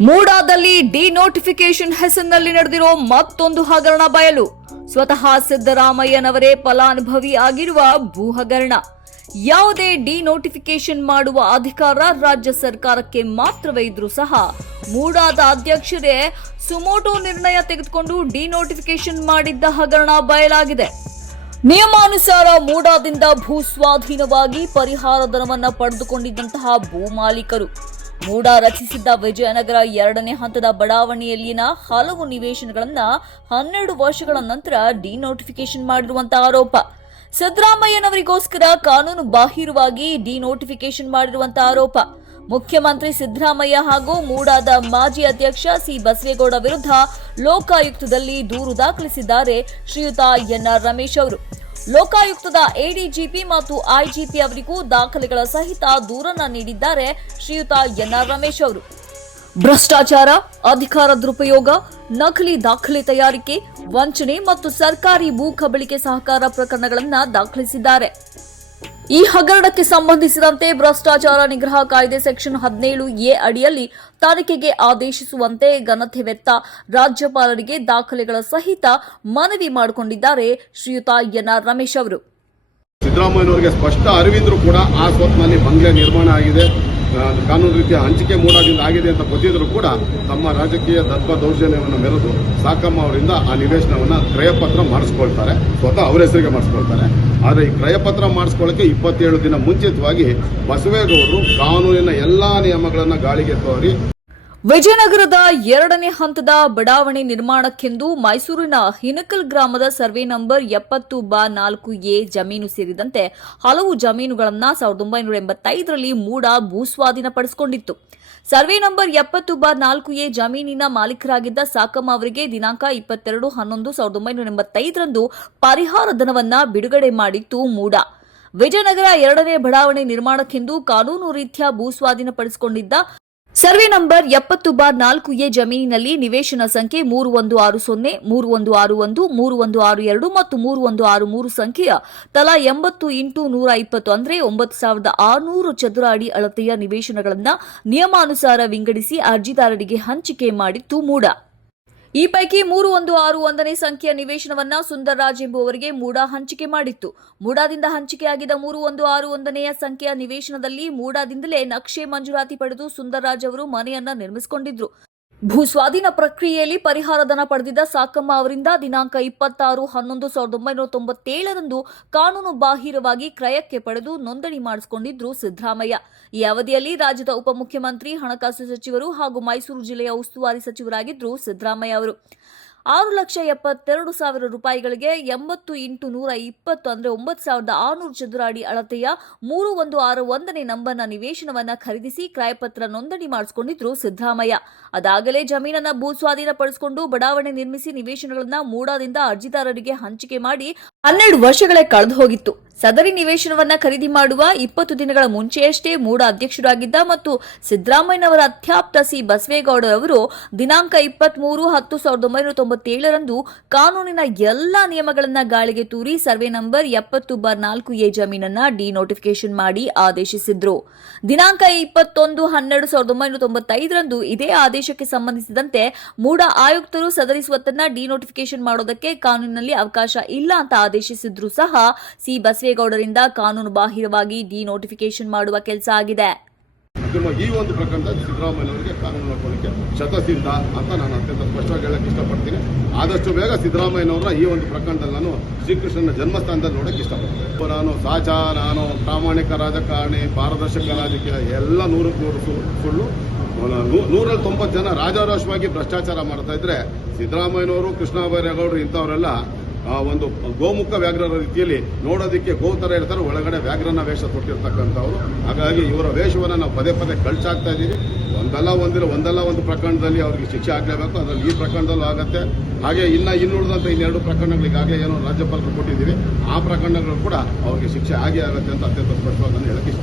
ಮೂಡಾದಲ್ಲಿ denotification ಹೆಸರಿನಲ್ಲಿ ನಡೆದಿರೋ ಮತ್ತೊಂದು ಹಗರಣ ಬಯಲು. ಸ್ವತಃ ಸಿದ್ದರಾಮಯ್ಯನವರೇ ಫಲಾನುಭವಿ ಆಗಿರುವ ಭೂ ಹಗರಣ. ಯಾವುದೇ ಡಿನೋಟಿಫಿಕೇಶನ್ ಮಾಡುವ ಅಧಿಕಾರ ರಾಜ್ಯ ಸರ್ಕಾರಕ್ಕೆ ಮಾತ್ರವೇ ಇದ್ರೂ ಸಹ ಮೂಡಾದ ಅಧ್ಯಕ್ಷರೇ ಸುಮೋಟೋ ನಿರ್ಣಯ ತೆಗೆದುಕೊಂಡು ಡಿನೋಟಿಫಿಕೇಶನ್ ಮಾಡಿದ್ದ ಹಗರಣ ಬಯಲಾಗಿದೆ. ನಿಯಮಾನುಸಾರ ಮೂಡಾದಿಂದ ಭೂ ಸ್ವಾಧೀನವಾಗಿ ಪರಿಹಾರ ಧನವನ್ನು ಪಡೆದುಕೊಂಡಿದ್ದಂತಹ ಭೂ ಮಾಲೀಕರು ಮೂಡಾ ರಚಿಸಿದ್ದ ವಿಜಯನಗರ 2ನೇ ಹಂತದ ಬಡಾವಣೆಯಲ್ಲಿನ ಹಲವು ನಿವೇಶನಗಳನ್ನು 12 ವರ್ಷಗಳ ನಂತರ ಡಿನೋಟಿಫಿಕೇಶನ್ ಮಾಡಿರುವಂತಹ ಆರೋಪ. ಸಿದ್ದರಾಮಯ್ಯನವರಿಗೋಸ್ಕರ ಕಾನೂನು ಬಾಹಿರವಾಗಿ ಡಿನೋಟಿಫಿಕೇಶನ್ ಮಾಡಿರುವಂತಹ ಆರೋಪ. ಮುಖ್ಯಮಂತ್ರಿ ಸಿದ್ದರಾಮಯ್ಯ ಹಾಗೂ ಮೂಡಾದ ಮಾಜಿ ಅಧ್ಯಕ್ಷ ಸಿ ಬಸವೇಗೌಡ ವಿರುದ್ಧ ಲೋಕಾಯುಕ್ತದಲ್ಲಿ ದೂರು ದಾಖಲಿಸಿದ್ದಾರೆ ಶ್ರೀಯುತ ಎನ್ಆರ್ ರಮೇಶ್ ಅವರು. ಲೋಕಾಯುಕ್ತದ ಎಡಿಜಿಪಿ ಮತ್ತು ಐಜಿಪಿ ಅವರಿಗೂ ದಾಖಲೆಗಳ ಸಹಿತ ದೂರನ್ನ ನೀಡಿದ್ದಾರೆ ಶ್ರೀಯುತ ಎನ್ಆರ್ ರಮೇಶ್ ಅವರು. ಭ್ರಷ್ಟಾಚಾರ, ಅಧಿಕಾರ ದುರುಪಯೋಗ, ನಕಲಿ ದಾಖಲೆ ತಯಾರಿಕೆ, ವಂಚನೆ ಮತ್ತು ಸರ್ಕಾರಿ ಭೂ ಕಬಳಿಕೆ ಸಹಕಾರ ಪ್ರಕರಣಗಳನ್ನು ದಾಖಲಿಸಿದ್ದಾರೆ. ಈ ಹಗರಣಕ್ಕೆ ಸಂಬಂಧಿಸಿದಂತೆ ಭ್ರಷ್ಟಾಚಾರ ನಿಗ್ರಹ ಕಾಯ್ದೆ ಸೆಕ್ಷನ್ 17A ಅಡಿಯಲ್ಲಿ ತನಿಖೆಗೆ ಆದೇಶಿಸುವಂತೆ ಘನತೆವೆತ್ತ ರಾಜ್ಯಪಾಲರಿಗೆ ದಾಖಲೆಗಳ ಸಹಿತ ಮನವಿ ಮಾಡಿಕೊಂಡಿದ್ದಾರೆ ಶ್ರೀಯುತ ಎನ್ಆರ್ ರಮೇಶ್ ಅವರು. ಸಿದ್ದರಾಮಯ್ಯನವರಿಗೆ ಸ್ಪಷ್ಟ ಅರಿವಿದ್ರೂ ಕೂಡ ಆ ಸ್ವತ್ನಲ್ಲಿ ಬಂಗ್ಲೆ ನಿರ್ಮಾಣ ಆಗಿದೆ, ಕಾನೂನು ರೀತಿಯ ಹಂಚಿಕೆ ಮೂಡಾದಿಂದ ಆಗಿದೆ ಅಂತ ಗೊತ್ತಿದ್ರು ಕೂಡ ತಮ್ಮ ರಾಜಕೀಯ ದರ್ಪ ದೌರ್ಜನ್ಯವನ್ನು ಮೆರೆದು ಸಾಕಮ್ಮ ಅವರಿಂದ ಆ ನಿವೇಶನವನ್ನು ಕ್ರಯಪತ್ರ ಮಾಡಿಸ್ಕೊಳ್ತಾರೆ. ಸ್ವತಃ ಅವರ ಹೆಸರಿಗೆ ಮಾಡಿಸ್ಕೊಳ್ತಾರೆ. ಆದರೆ ಈ ಕ್ರಯಪತ್ರ ಮಾಡಿಸ್ಕೊಳ್ಳೋಕೆ 27 ದಿನ ಮುಂಚಿತವಾಗಿ ಬಸವೇಗೌಡರು ಕಾನೂನಿನ ಎಲ್ಲಾ ನಿಯಮಗಳನ್ನು ಗಾಳಿಗೆ ತೋರಿ ವಿಜಯನಗರದ 2ನೇ ಹಂತದ ಬಡಾವಣೆ ನಿರ್ಮಾಣಕ್ಕೆಂದು ಮೈಸೂರಿನ ಹಿನಕಲ್ ಗ್ರಾಮದ ಸರ್ವೆ ನಂಬರ್ 70/4A ಜಮೀನು ಸೇರಿದಂತೆ ಹಲವು ಜಮೀನುಗಳನ್ನು 1985ರಲ್ಲಿ ಮೂಡಾ ಭೂಸ್ವಾಧೀನಪಡಿಸಿಕೊಂಡಿತ್ತು. ಸರ್ವೆ ನಂಬರ್ 70/4A ಜಮೀನಿನ ಮಾಲೀಕರಾಗಿದ್ದ ಸಾಕಮ್ಮ ಅವರಿಗೆ ದಿನಾಂಕ 22/11/1985ರಂದು ಪರಿಹಾರ ಧನವನ್ನ ಬಿಡುಗಡೆ ಮಾಡಿತ್ತು ಮೂಡಾ. ವಿಜಯನಗರ 2ನೇ ಬಡಾವಣೆ ನಿರ್ಮಾಣಕ್ಕೆಂದು ಕಾನೂನು ರೀತ್ಯ ಭೂಸ್ವಾಧೀನಪಡಿಸಿಕೊಂಡಿದ್ದ ಸರ್ವೆ ನಂಬರ್ 70/4A ಜಮೀನಿನಲ್ಲಿ ನಿವೇಶನ ಸಂಖ್ಯೆ 3160, 3161, 3162 ಮತ್ತು 3163 ಸಂಖ್ಯೆಯ ತಲಾ 80x120 ಅಂದರೆ 9600 ಚದುರ ಅಡಿ ಅಳತೆಯ ನಿವೇಶನಗಳನ್ನು ನಿಯಮಾನುಸಾರ ವಿಂಗಡಿಸಿ ಅರ್ಜಿದಾರರಿಗೆ ಹಂಚಿಕೆ ಮಾಡಿತ್ತು ಮೂಡಾ. ಈ ಪೈಕಿ 3161ನೇ ಸಂಖ್ಯೆಯ ನಿವೇಶನವನ್ನ ಸುಂದರ್ರಾಜ್ ಎಂಬುವವರಿಗೆ ಮೂಡಾ ಹಂಚಿಕೆ ಮಾಡಿತ್ತು. ಮೂಡಾದಿಂದ ಹಂಚಿಕೆಯಾಗಿದ್ದ 3161ನೇ ಸಂಖ್ಯೆಯ ನಿವೇಶನದಲ್ಲಿ ಮೂಡಾದಿಂದಲೇ ನಕ್ಷೆ ಮಂಜೂರಾತಿ ಪಡೆದು ಸುಂದರ್ರಾಜ್ ಅವರು ಮನೆಯನ್ನ ನಿರ್ಮಿಸಿಕೊಂಡಿದ್ರು. ಭೂಸ್ವಾಧೀನ ಪ್ರಕ್ರಿಯೆಯಲ್ಲಿ ಪರಿಹಾರ ಧನ ಪಡೆದಿದ್ದ ಸಾಕಮ್ಮ ಅವರಿಂದ ದಿನಾಂಕ 26/11/1997ರಂದು ಕಾನೂನು ಬಾಹಿರವಾಗಿ ಕ್ರಯಕ್ಕೆ ಪಡೆದು ನೋಂದಣಿ ಮಾಡಿಸಿಕೊಂಡಿದ್ರು ಸಿದ್ದರಾಮಯ್ಯ. ಈ ಅವಧಿಯಲ್ಲಿ ರಾಜ್ಯದ ಉಪಮುಖ್ಯಮಂತ್ರಿ, ಹಣಕಾಸು ಸಚಿವರು ಹಾಗೂ ಮೈಸೂರು ಜಿಲ್ಲೆಯ ಉಸ್ತುವಾರಿ ಸಚಿವರಾಗಿದ್ರು ಸಿದ್ದರಾಮಯ್ಯ ಅವರು. 6,72,000 ರೂಪಾಯಿಗಳಿಗೆ 80x120 ಅಂದರೆ 9,600 ಚದುರ ಅಡಿ ಅಳತೆಯ 3161ನೇ ನಂಬರ್ನ ನಿವೇಶನವನ್ನ ಖರೀದಿಸಿ ಕ್ರಯಪತ್ರ ನೋಂದಣಿ ಮಾಡಿಸಿಕೊಂಡಿದ್ರು ಸಿದ್ದರಾಮಯ್ಯ. ಅದಾಗಲೇ ಜಮೀನನ್ನ ಭೂಸ್ವಾಧೀನಪಡಿಸಿಕೊಂಡು ಬಡಾವಣೆ ನಿರ್ಮಿಸಿ ನಿವೇಶನಗಳನ್ನ ಮೂಡಾದಿಂದ ಅರ್ಜಿದಾರರಿಗೆ ಹಂಚಿಕೆ ಮಾಡಿ 12 ವರ್ಷಗಳೇ ಕಳೆದು ಹೋಗಿತ್ತು. ಸದರಿ ನಿವೇಶನವನ್ನ ಖರೀದಿ ಮಾಡುವ 20 ದಿನಗಳ ಮುಂಚೆಯಷ್ಟೇ ಮೂಡಾ ಅಧ್ಯಕ್ಷರಾಗಿದ್ದ ಮತ್ತು ಸಿದ್ದರಾಮಯ್ಯನವರ ಅತ್ಯಾಪ್ತ ಸಿ ಬಸವೇಗೌಡರವರು ದಿನಾಂಕ 23/10/1997ರಂದು ಕಾನೂನಿನ ಎಲ್ಲಾ ನಿಯಮಗಳನ್ನ ಗಾಳಿಗೆ ತೂರಿ ಸರ್ವೆ ನಂಬರ್ 70/4A ಜಮೀನನ್ನ ಡಿನೋಟಿಫಿಕೇಶನ್ ಮಾಡಿ ಆದೇಶಿಸಿದ್ರು. ದಿನಾಂಕ 21/12/1995ರಂದು ಇದೇ ಆದೇಶಕ್ಕೆ ಸಂಬಂಧಿಸಿದಂತೆ ಮೂಡಾ ಆಯುಕ್ತರು ಸದರಿ ಸ್ವತ್ತನ್ನ ಡಿನೋಟಿಫಿಕೇಶನ್ ಮಾಡೋದಕ್ಕೆ ಕಾನೂನಿನಲ್ಲಿ ಅವಕಾಶ ಇಲ್ಲ ಅಂತ ಆದೇಶಿಸಿದ್ರು ಸಹ ಸಿ ಬಸವೇಗೌಡರಿಂದ ಕಾನೂನು ಬಾಹಿರವಾಗಿ ಡಿನೋಟಿಫಿಕೇಶನ್ ಮಾಡುವ ಕೆಲಸ ಆಗಿದೆ. ಈ ಒಂದು ಪ್ರಕರಣದಲ್ಲಿ ಸಿದ್ದರಾಮಯ್ಯನವರಿಗೆ ಕಾನೂನು ಹಾಕೊಳ್ಳಿಕ್ಕೆ ಶತಸಿದ್ಧ ಅಂತ ನಾನು ಅತ್ಯಂತ ಸ್ಪಷ್ಟವಾಗಿ ಹೇಳಕ್ಕೆ ಇಷ್ಟಪಡ್ತೀನಿ. ಆದಷ್ಟು ಬೇಗ ಸಿದ್ದರಾಮಯ್ಯನವರ ಈ ಒಂದು ಪ್ರಕರಣದಲ್ಲಿ ನಾನು ಶ್ರೀಕೃಷ್ಣನ ಜನ್ಮಸ್ಥಾನದಲ್ಲಿ ನೋಡಕ್ಕೆ ಇಷ್ಟಪಡ್ತೀನಿ. ನಾನು ಸಾಚ, ನಾನು ಪ್ರಾಮಾಣಿಕ ರಾಜಕಾರಣಿ, ಪಾರದರ್ಶಕ ರಾಜಕೀಯ ಎಲ್ಲ 100% ಸುಳ್ಳು. 190 ಜನ ರಾಜಾರೋಷವಾಗಿ ಭ್ರಷ್ಟಾಚಾರ ಮಾಡ್ತಾ ಇದ್ರೆ ಸಿದ್ದರಾಮಯ್ಯನವರು, ಕೃಷ್ಣ ಬೈರೇಗೌಡರು ಇಂಥವರೆಲ್ಲ ಒಂದು ಗೋಮುಖ ವ್ಯಾಘ್ರರ ರೀತಿಯಲ್ಲಿ ನೋಡೋದಕ್ಕೆ ಗೋತರ ಇರ್ತಾರೆ, ಒಳಗಡೆ ವ್ಯಾಘ್ರನ ವೇಷ ತೊಟ್ಟಿರ್ತಕ್ಕಂಥವ್ರು. ಹಾಗಾಗಿ ಇವರ ವೇಷವನ್ನು ನಾವು ಪದೇ ಪದೇ ಕಳ್ಸಾಕ್ತಾ ಇದ್ದೀವಿ. ಒಂದಲ್ಲ ಒಂದು ಪ್ರಕರಣದಲ್ಲಿ ಅವ್ರಿಗೆ ಶಿಕ್ಷೆ ಆಗಲೇಬೇಕು. ಅದರಲ್ಲಿ ಈ ಪ್ರಕರಣದಲ್ಲೂ ಆಗುತ್ತೆ. ಹಾಗೆ ಇನ್ನುಳಿದಂಥ 2 ಪ್ರಕರಣಗಳಿಗಾಗಲೇ ಏನೋ ರಾಜ್ಯಪಾಲರು ಕೊಟ್ಟಿದ್ದೀವಿ. ಆ ಪ್ರಕರಣಗಳು ಕೂಡ ಅವ್ರಿಗೆ ಶಿಕ್ಷೆ ಆಗೇ ಆಗುತ್ತೆ ಅಂತ ಅತ್ಯಂತ ಸ್ಪಷ್ಟವಾಗಿ ನಾನು ಹೇಳಕ್ಕೆ ಇಷ್ಟ.